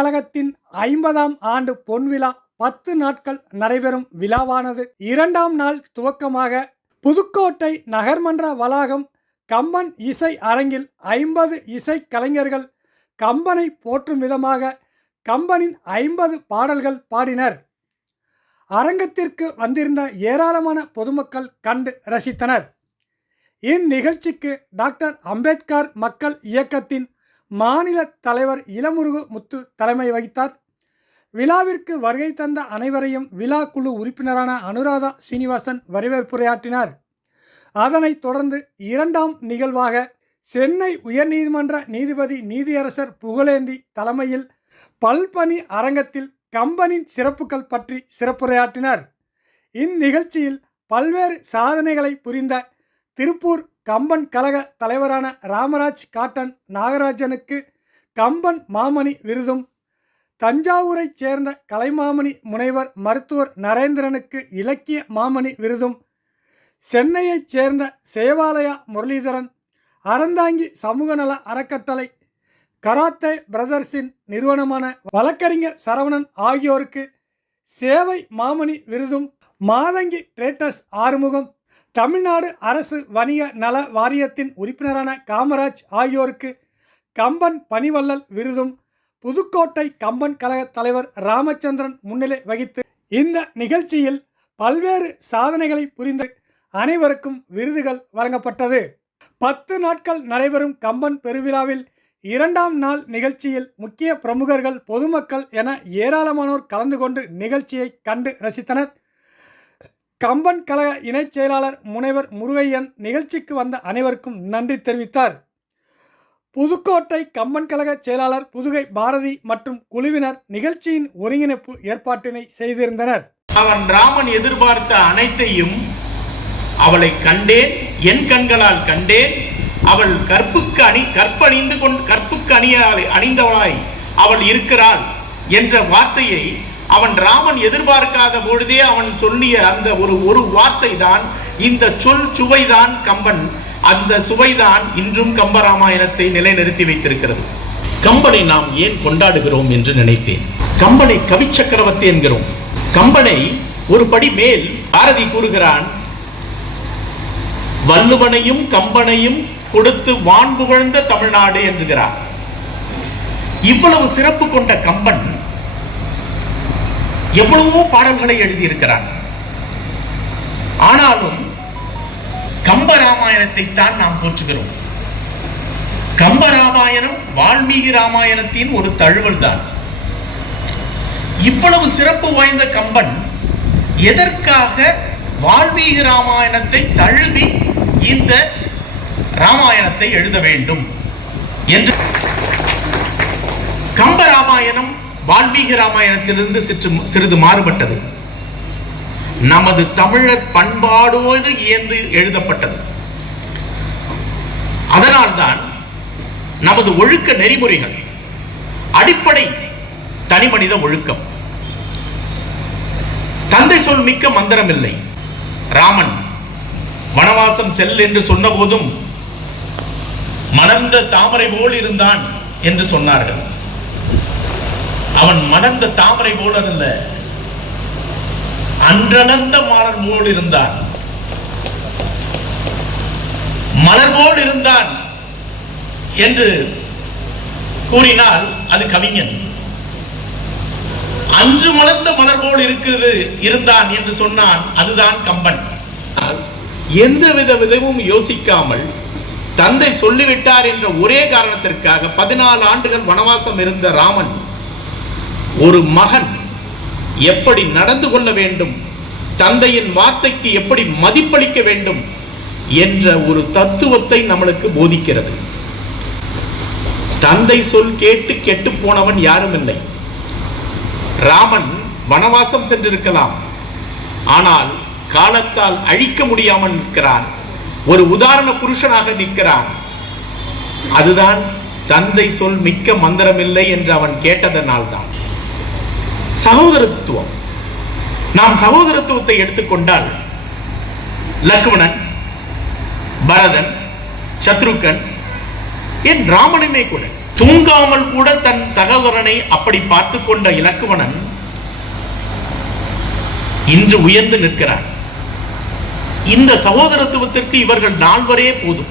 கழகத்தின் ஐம்பதாம் ஆண்டு பொன்விழா பத்து நாட்கள் நடைபெறும் விழாவானது இரண்டாம் நாள் துவக்கமாக புதுக்கோட்டை நகர்மன்ற வளாகம் கம்பன் இசை அரங்கில் ஐம்பது இசை கலைஞர்கள் கம்பனை போற்றும் விதமாக கம்பனின் ஐம்பது பாடல்கள் பாடினர். அரங்கத்திற்கு வந்திருந்த ஏராளமான பொதுமக்கள் கண்டு ரசித்தனர். இந்நிகழ்ச்சிக்கு டாக்டர் அம்பேத்கர் மக்கள் இயக்கத்தின் மாநில தலைவர் இளமுருகு முத்து தலைமை வகித்தார். விழாவிற்கு வருகை தந்த அனைவரையும் விழா குழு உறுப்பினரான அனுராதா சீனிவாசன் வரவேற்புரையாற்றினார். அதனைத் தொடர்ந்து இரண்டாம் நிகழ்வாக சென்னை உயர்நீதிமன்ற நீதிபதி நீதியரசர் புகழேந்தி தலைமையில் பல்பணி அரங்கத்தில் கம்பனின் சிறப்புகள் பற்றி சிறப்புரையாற்றினார். இந்நிகழ்ச்சியில் பல்வேறு சாதனைகளை புரிந்த திருப்பூர் கம்பன் கழக தலைவரான ராமராஜ் காட்டன் நாகராஜனுக்கு கம்பன் மாமணி விருதும். தஞ்சாவூரைச் சேர்ந்த கலைமாமணி முனைவர் மருத்துவர் நரேந்திரனுக்கு இலக்கிய மாமணி விருதும். சென்னையைச் சேர்ந்த சேவாலயா முரளிதரன் அறந்தாங்கி சமூக நல அறக்கட்டளை கராத்தே பிரதர்ஸின் நிறுவனமான வழக்கறிஞர் சரவணன் ஆகியோருக்கு சேவை மாமணி விருதும். மாதங்கி ட்ரேட்டர்ஸ் ஆறுமுகம் தமிழ்நாடு அரசு வணிக நல வாரியத்தின் உறுப்பினரான காமராஜ் ஆகியோருக்கு கம்பன் பனிவள்ளல் விருதும் புதுக்கோட்டை கம்பன் கழக தலைவர் ராமச்சந்திரன் முன்னிலை வகித்து இந்த நிகழ்ச்சியில் பல்வேறு சாதனைகளை புரிந்து அனைவருக்கும் விருதுகள் வழங்கப்பட்டது. பத்து நாட்கள் நடைபெறும் கம்பன் பெருவிழாவில் இரண்டாம் நாள் நிகழ்ச்சியில் முக்கிய பிரமுகர்கள் பொதுமக்கள் என ஏராளமானோர் கலந்து கொண்டு நிகழ்ச்சியை கண்டு ரசித்தனர். கம்பன் கழக இணைச் செயலாளர் முனைவர் முருகையன் நிகழ்ச்சிக்கு வந்த அனைவருக்கும் நன்றி தெரிவித்தார். புதுக்கோட்டை கம்பன் கழக செயலாளர் புதுகை பாரதி மற்றும் குழுவினர் நிகழ்ச்சியின் ஒருங்கிணைப்பு ஏற்பாட்டினை செய்திருந்தனர். அவன் ராமன் எதிர்பார்த்த அனைத்தையும் அவளை கண்டேன் என் கண்களால் கண்டேன். அவள் கற்புக்கு அணி கற்பணிந்து கொண்டு கற்புக்கு அணியாளை அணிந்தவளாய் அவள் இருக்கிறாள் என்ற வார்த்தையை அவன் ராமன் எதிர்பார்க்காத பொழுதே அவன் சொல்லிய அந்த ஒரு ஒரு வார்த்தை தான் இந்த சொல் சுவைதான் கம்பன். அந்த சுவைதான் இன்றும் கம்பராமாயணத்தை நிலைநிறுத்தி வைத்திருக்கிறது. கம்பனை நாம் ஏன் கொண்டாடுகிறோம் என்று நினைத்தேன். கம்பனை கவி சக்கரவர்த்தி என்கிறோம். கம்பனை ஒரு படி மேல் பாரதி கூறுகிறான் வள்ளுவனையும் கம்பனையும் கொடுத்து வான் புகழ்ந்த தமிழ்நாடு என்கிறார். இவ்வளவு சிறப்பு கொண்ட கம்பன் எவ்வளவோ பாடல்களை எழுதியிருக்கிறார். ஆனாலும் கம்ப ராமாயணத்தை தான் நாம் போற்றுகிறோம். கம்ப ராமாயணம் வால்மீகி ராமாயணத்தின் ஒரு தழுவல் தான். இவ்வளவு சிறப்பு வாய்ந்த கம்பன் எதற்காக வால்மீகி ராமாயணத்தை தழுவி இந்த ராமாயணத்தை எழுத வேண்டும் என்று கம்ப ராமாயணம் வால்மீகி ராமாயணத்திலிருந்து சிற்று சிறிது மாறுபட்டது. நமது தமிழர் பண்பாடோடு இயந்து எழுதப்பட்டது. அதனால்தான் நமது ஒழுக்க நெறிமுறைகள் அடிப்படை தனிமனித ஒழுக்கம். தந்தை சொல் மிக்க மந்திரம் இல்லை ராமன் வனவாசம் செல் என்று சொன்னபோதும் மணந்த தாமரை போல் இருந்தான் என்று சொன்னார்கள். அவன் மணந்த தாமரை போல இருந்த. அன்றளந்த மலர் போல் இருந்தான். மலர் போல் இருந்தான் என்று கூறினால் அது கவிஞன். அஞ்சு மலர்ந்த மலர் போல் இருக்கிறது இருந்தான் என்று சொன்னான் அதுதான் கம்பன். எந்த வித விதமும் யோசிக்காமல் தந்தை சொல்லிவிட்டார் என்ற ஒரே காரணத்திற்காக பதினாலு ஆண்டுகள் வனவாசம் இருந்த ராமன் ஒரு மகன் எப்படி நடந்து கொள்ள வேண்டும் தந்தையின் வார்த்தைக்கு எப்படி மதிப்பளிக்க வேண்டும் என்ற ஒரு தத்துவத்தை நம்மளுக்கு போதிக்கிறது. தந்தை சொல் கேட்டு கெட்டு போனவன் யாரும் இல்லை. ராமன் வனவாசம் சென்றிருக்கலாம். ஆனால் காலத்தால் அழிக்க முடியாமல் நிற்கிறான். ஒரு உதாரண புருஷனாக நிற்கிறான். அதுதான் தந்தை சொல் மிக்க மந்திரமில்லை என்று அவன் கேட்டதனால் தான் சகோதரத்துவம். நாம் சகோதரத்துவத்தை எடுத்துக்கொண்டால் லக்ஷ்மணன் பரதன் சத்ருக்கன் என் ராமனுமே கூட தூங்காமல் கூட தன் தகவலனை அப்படி பார்த்து கொண்ட இலக்குவனன் இன்று உயர்ந்து நிற்கிறார் இந்த சகோதரத்துவத்திற்கு இவர்கள் நால்வரே போதும்.